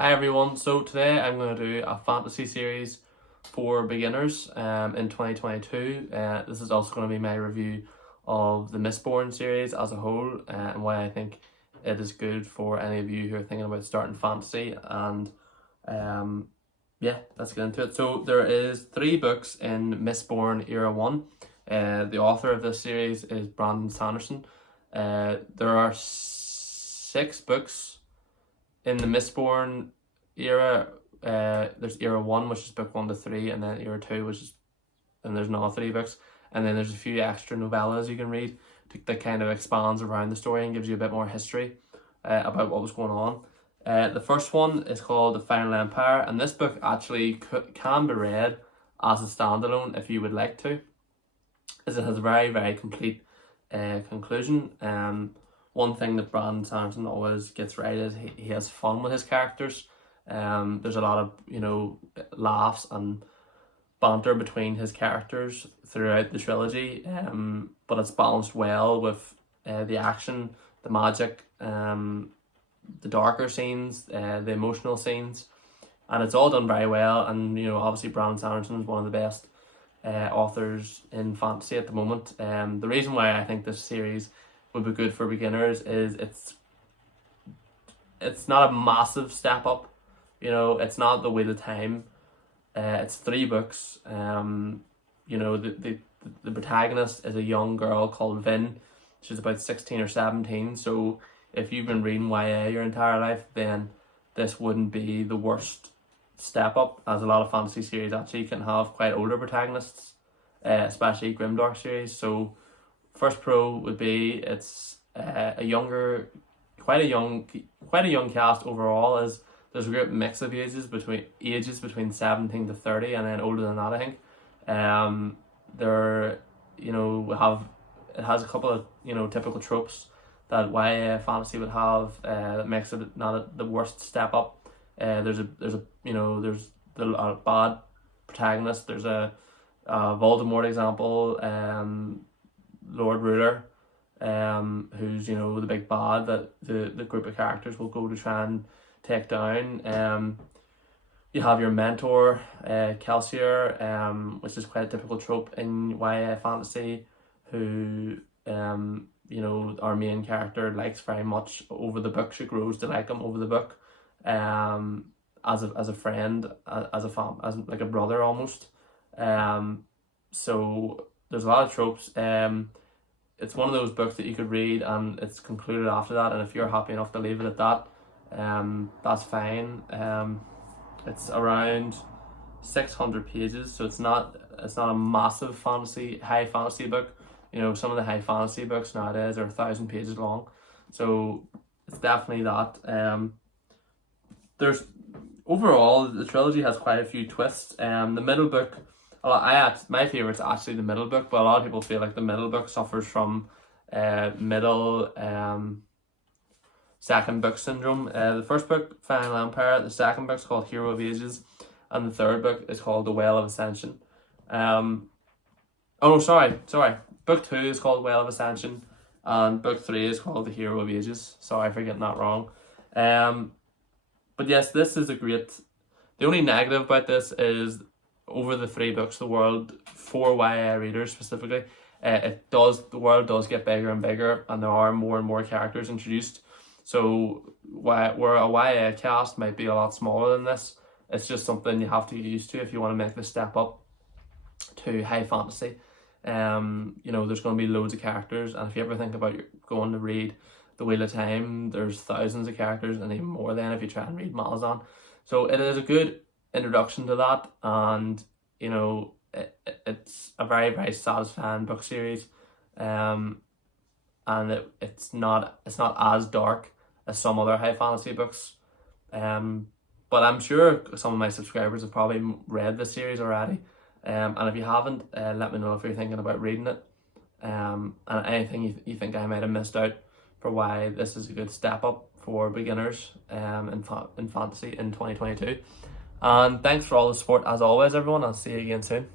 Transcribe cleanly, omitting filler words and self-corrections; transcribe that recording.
Hi everyone, so today I'm going to do a fantasy series for beginners in 2022. This is also going to be my review of the Mistborn series as a whole and why I think it is good for any of you who are thinking about starting fantasy. And yeah, let's get into it. So there is 3 books in Mistborn Era 1. The author of this series is Brandon Sanderson. There are 6 books in the Mistborn era. There's Era 1, which is book 1 to 3, and then Era 2, and there's another 3 books, and then there's a few extra novellas you can read that kind of expands around the story and gives you a bit more history about what was going on. The first one is called The Final Empire, and this book actually can be read as a standalone if you would like to, as it has a very, very complete conclusion. One thing that Brandon Sanderson always gets right is he has fun with his characters. There's a lot of, laughs and banter between his characters throughout the trilogy, but it's balanced well with the action, the magic, the darker scenes, the emotional scenes, and it's all done very well. And obviously Brandon Sanderson is one of the best authors in fantasy at the moment. The reason why I think this series would be good for beginners is it's not a massive step up. It's not the Wheel of Time. It's 3 books. The protagonist is a young girl called Vin. She's about 16 or 17. So if you've been reading YA your entire life, then this wouldn't be the worst step up, as a lot of fantasy series actually can have quite older protagonists, especially Grimdark series. So first pro would be it's quite a young cast overall, as there's a great mix of ages between 17 to 30, and then older than that, I think. It has a couple of typical tropes that YA fantasy would have, that makes it not the worst step up. There's a bad protagonist. There's a Voldemort example, Lord Ruler, who's the big bad that the group of characters will go to try and take down. You have your mentor, Kelsier, which is quite a typical trope in YA fantasy, who our main character likes very much over the book. She grows to like him over the book, as a friend, as like a brother almost. So there's a lot of tropes. It's one of those books that you could read and it's concluded after that, and if you're happy enough to leave it at that, that's fine. It's around 600 pages, so it's not a massive high fantasy book. Some of the high fantasy books nowadays are 1,000 pages long, so it's definitely that. There's overall, the trilogy has quite a few twists. The middle book, my favorite's actually the middle book, but a lot of people feel like the middle book suffers from middle second book syndrome. The first book, Final Empire, the second book's called Hero of Ages, and the third book is called The Well of Ascension. Sorry. Book 2 is called Well of Ascension, and book 3 is called The Hero of Ages. Sorry for getting that wrong. But yes, this is the only negative about this is over the 3 books, the world, for YA readers specifically, the world does get bigger and bigger, and there are more and more characters introduced. So where a YA cast might be a lot smaller than this, it's just something you have to get used to if you want to make the step up to high fantasy. There's going to be loads of characters, and if you ever think about going to read The Wheel of Time, there's thousands of characters, and even more than if you try and read Malazan. So it is a good introduction to that, and it's a very, very satisfying book series, and it's not as dark as some other high fantasy books, but I'm sure some of my subscribers have probably read this series already, and if you haven't, let me know if you're thinking about reading it, and anything you think I might have missed out for why this is a good step up for beginners in fantasy in 2022. And thanks for all the support as always, everyone. I'll see you again soon.